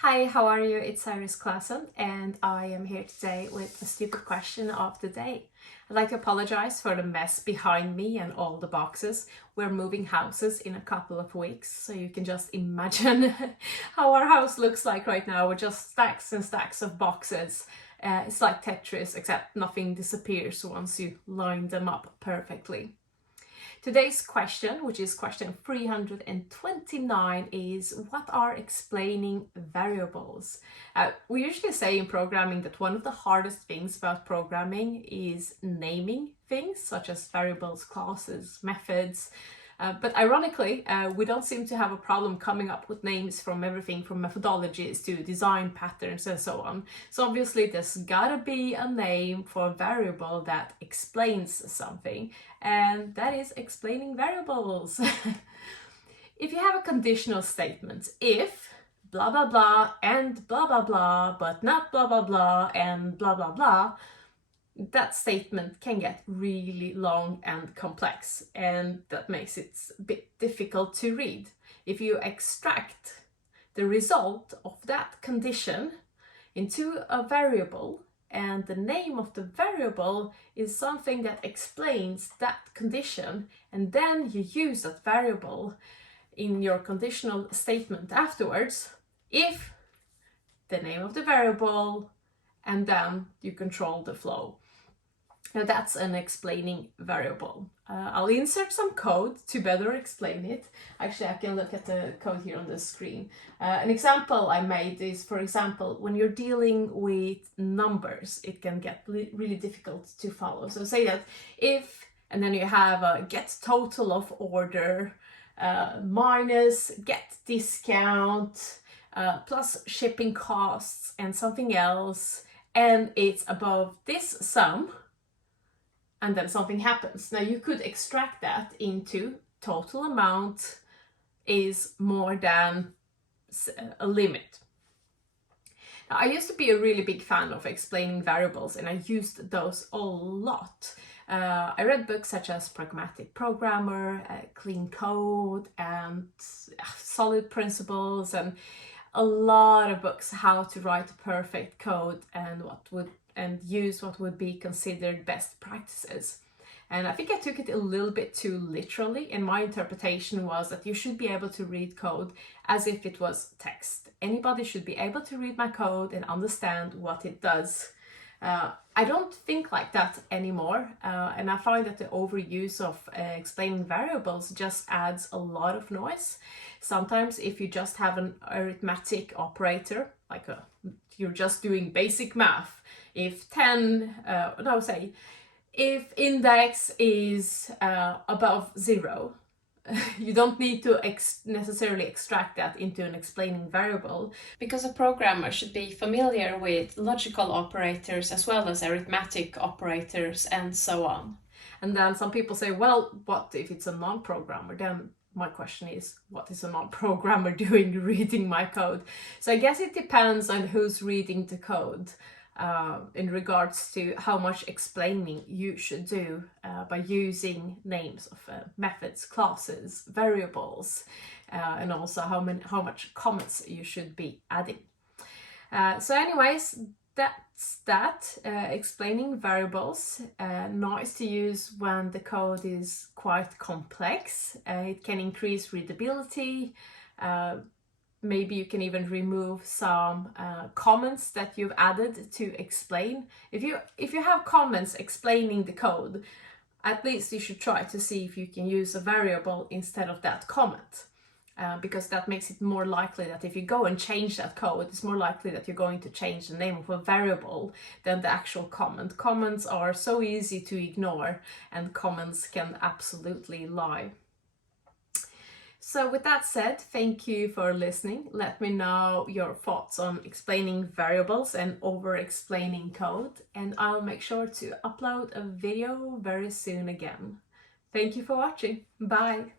Hi, how are you? It's Iris Claesson, and I am here today with a stupid question of the day. I'd like to apologize for the mess behind me and all the boxes. We're moving houses in a couple of weeks, so you can just imagine how our house looks like right now with just stacks and stacks of boxes. It's like Tetris, except nothing disappears once you line them up perfectly. Today's question, which is question 329, is what are explaining variables? We usually say in programming that one of the hardest things about programming is naming things such as variables, classes, methods. But ironically, we don't seem to have a problem coming up with names from everything from methodologies to design patterns and so on. So obviously there's gotta be a name for a variable that explains something, and that is explaining variables. If you have a conditional statement, if blah blah blah and blah blah blah, but not blah blah blah and blah blah blah, that statement can get really long and complex, and that makes it a bit difficult to read. If you extract the result of that condition into a variable, and the name of the variable is something that explains that condition, and then you use that variable in your conditional statement afterwards, if the name of the variable, and then you control the flow. Now that's an explaining variable. I'll insert some code to better explain it. Actually, I can look at the code here on the screen. An example I made is, for example, when you're dealing with numbers, it can get really difficult to follow. So say that if, and then you have a get total of order minus get discount plus shipping costs and something else, and it's above this sum, and then something happens. Now you could extract that into total amount is more than a limit. Now, I used to be a really big fan of explaining variables, and I used those a lot. I read books such as Pragmatic Programmer, Clean Code, and Solid Principles, and a lot of books how to write perfect code and use what would be considered best practices. And I think I took it a little bit too literally, and my interpretation was that you should be able to read code as if it was text. Anybody should be able to read my code and understand what it does. I don't think like that anymore, and I find that the overuse of explaining variables just adds a lot of noise. Sometimes if you just have an arithmetic operator, you're just doing basic math, if index is above 0, you don't need to necessarily extract that into an explaining variable, because a programmer should be familiar with logical operators as well as arithmetic operators and so on. And then some people say, well, what if it's a non-programmer? Then my question is, what is a non-programmer doing reading my code? So I guess it depends on who's reading the code. In regards to how much explaining you should do by using names of methods, classes, variables, and also how much comments you should be adding. So anyways, that's that. Explaining variables. Nice to use when the code is quite complex. It can increase readability. Maybe you can even remove some comments that you've added to explain. If you have comments explaining the code, at least you should try to see if you can use a variable instead of that comment. Because that makes it more likely that if you go and change that code, it's more likely that you're going to change the name of a variable than the actual comment. Comments are so easy to ignore, and comments can absolutely lie. So with that said, thank you for listening. Let me know your thoughts on explaining variables and over-explaining code, and I'll make sure to upload a video very soon again. Thank you for watching. Bye!